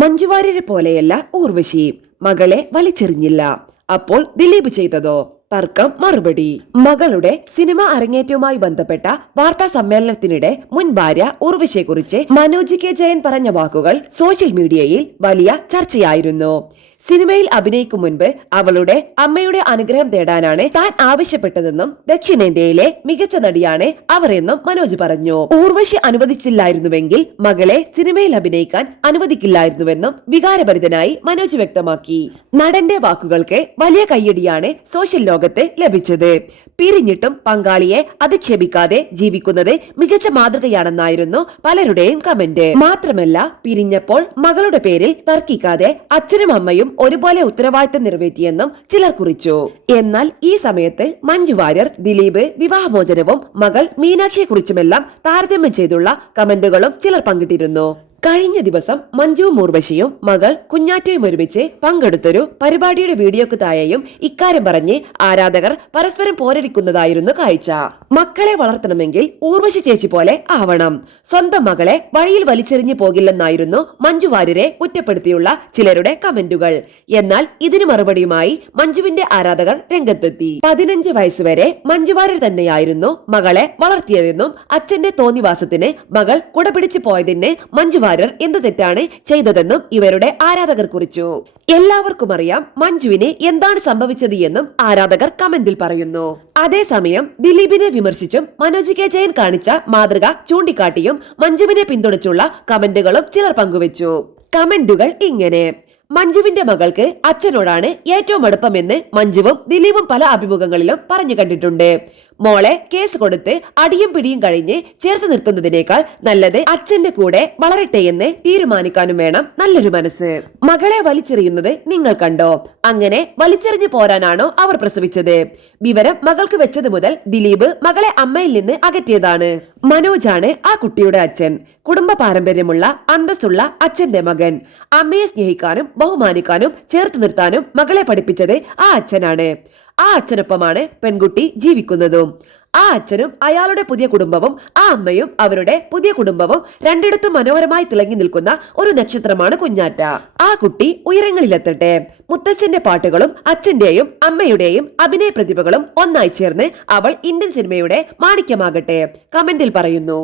മഞ്ജുവാര്യരെ പോലെയല്ല ഊർവശി, മകളെ വലിച്ചെറിഞ്ഞില്ല. അപ്പോൾ ദിലീപ് ചെയ്തതോ? തർക്കം മറുപടി. മകളുടെ സിനിമ അരങ്ങേറ്റവുമായി ബന്ധപ്പെട്ട വാർത്താ സമ്മേളനത്തിനിടെ മുൻ ഭാര്യ ഊർവശിയെക്കുറിച്ച് മനോജ് കെ ജയൻ പറഞ്ഞ വാക്കുകൾ സോഷ്യൽ മീഡിയയിൽ വലിയ ചർച്ചയായിരുന്നു. സിനിമയിൽ അഭിനയിക്കും മുൻപ് അവളുടെ അമ്മയുടെ അനുഗ്രഹം തേടാനാണ് താൻ ആവശ്യപ്പെട്ടതെന്നും ദക്ഷിണേന്ത്യയിലെ മികച്ച നടിയാണ് അവർ എന്നും മനോജ് പറഞ്ഞു. ഊർവശി അനുവദിച്ചില്ലായിരുന്നുവെങ്കിൽ മകളെ സിനിമയിൽ അഭിനയിക്കാൻ അനുവദിക്കില്ലായിരുന്നുവെന്നും വികാരഭരിതനായി മനോജ് വ്യക്തമാക്കി. നടന്റെ വാക്കുകൾക്ക് വലിയ കയ്യടിയാണ് സോഷ്യൽ ലോകത്ത് ലഭിച്ചത്. പിരിഞ്ഞിട്ടും പങ്കാളിയെ അധിക്ഷേപിക്കാതെ ജീവിക്കുന്നത് മികച്ച മാതൃകയാണെന്നായിരുന്നു പലരുടെയും കമന്റ്. മാത്രമല്ല, പിരിഞ്ഞപ്പോൾ മകളുടെ പേരിൽ തർക്കിക്കാതെ അച്ഛനും അമ്മയും ഒരുപോലെ ഉത്തരവാദിത്തം നിറവേറ്റിയെന്നും ചിലർ കുറിച്ചു. എന്നാൽ ഈ സമയത്ത് മഞ്ജു വാര്യർ, ദിലീപ് വിവാഹമോചനവും മകൾ മീനാക്ഷിയെ കുറിച്ചുമെല്ലാം താരതമ്യം ചെയ്തുള്ള കമന്റുകളും ചിലർ പങ്കിട്ടിരുന്നു. കഴിഞ്ഞ ദിവസം മഞ്ജുവും ഊർവശിയും മകൾ കുഞ്ഞാറ്റയും ഒരുമിച്ച് പങ്കെടുത്തൊരു പരിപാടിയുടെ വീഡിയോക്ക് താഴെയും ഇക്കാര്യം പറഞ്ഞ് ആരാധകർ പരസ്പരം പോരടിക്കുന്നതായിരുന്നു കാഴ്ച. മക്കളെ വളർത്തണമെങ്കിൽ ഊർവശി ചേച്ചി പോലെ ആവണം, സ്വന്തം മകളെ വഴിയിൽ വലിച്ചെറിഞ്ഞു പോകില്ലെന്നായിരുന്നു മഞ്ജു വാര്യരെ കുറ്റപ്പെടുത്തിയുള്ള ചിലരുടെ കമന്റുകൾ. എന്നാൽ ഇതിനു മറുപടിയുമായി മഞ്ജുവിന്റെ ആരാധകർ രംഗത്തെത്തി. 15 വയസ്സുവരെ മഞ്ജു വാര്യർ തന്നെയായിരുന്നു മകളെ വളർത്തിയതെന്നും അച്ഛന്റെ തോന്നിവാസത്തിന് മകൾ കുടപിടിച്ചു പോയതിന് മഞ്ജു വാര്യർ എന്ത് തെറ്റാണ് ചെയ്തതെന്നും ഇവരുടെ ആരാധകർ കുറിച്ചു. എല്ലാവർക്കും അറിയാം മഞ്ജുവിന് എന്താണ് സംഭവിച്ചത് എന്നും ആരാധകർ കമന്റിൽ പറയുന്നു. അതേസമയം ദിലീപിനെ വിമർശിച്ചും മനോജ് കെ ജയൻ കാണിച്ച മാതൃക ചൂണ്ടിക്കാട്ടിയും മഞ്ജുവിനെ പിന്തുണച്ചുള്ള കമന്റുകളും ചിലർ പങ്കുവച്ചു. കമന്റുകൾ ഇങ്ങനെ: മഞ്ജുവിന്റെ മകൾക്ക് അച്ഛനോടാണ് ഏറ്റവും അടുപ്പമെന്ന് മഞ്ജുവും ദിലീപും പല അഭിമുഖങ്ങളിലും പറഞ്ഞു കണ്ടിട്ടുണ്ട്. മോളെ കേസ് കൊടുത്ത് അടിയും പിടിയും കഴിഞ്ഞ് ചേർത്ത് നിർത്തുന്നതിനേക്കാൾ നല്ലത് അച്ഛന്റെ കൂടെ വളരട്ടെ എന്ന് തീരുമാനിക്കാനും വേണം നല്ലൊരു മനസ്സ്. മകളെ വലിച്ചെറിയുന്നത് നിങ്ങൾ കണ്ടോ? അങ്ങനെ വലിച്ചെറിഞ്ഞു പോരാനാണോ അവർ പ്രസവിച്ചത്? വിവരം മകൾക്ക് വെച്ചത് മുതൽ ദിലീപ് മകളെ അമ്മയിൽ നിന്ന് അകറ്റിയതാണ്. മനോജാണ് ആ കുട്ടിയുടെ അച്ഛൻ. കുടുംബ പാരമ്പര്യമുള്ള അന്തസ്സുള്ള അച്ഛന്റെ മകൻ. അമ്മയെ സ്നേഹിക്കാനും ബഹുമാനിക്കാനും ചേർത്ത് നിർത്താനും മകളെ പഠിപ്പിച്ചത് ആ അച്ഛനാണ്. ആ അച്ഛനൊപ്പമാണ് പെൺകുട്ടി ജീവിക്കുന്നതും. ആ അച്ഛനും അയാളുടെ പുതിയ കുടുംബവും ആ അമ്മയും അവരുടെ പുതിയ കുടുംബവും രണ്ടിടത്തും മനോഹരമായി തിളങ്ങി നിൽക്കുന്ന ഒരു നക്ഷത്രമാണ് കുഞ്ഞാറ്റ. ആ കുട്ടി ഉയരങ്ങളിലെത്തട്ടെ. മുത്തച്ഛന്റെ പാട്ടുകളും അച്ഛന്റെയും അമ്മയുടെയും അഭിനയ പ്രതിഭകളും ഒന്നായി ചേർന്ന് അവൾ ഇന്ത്യൻ സിനിമയുടെ മാണിക്യമാകട്ടെ. കമന്റിൽ പറയുന്നു.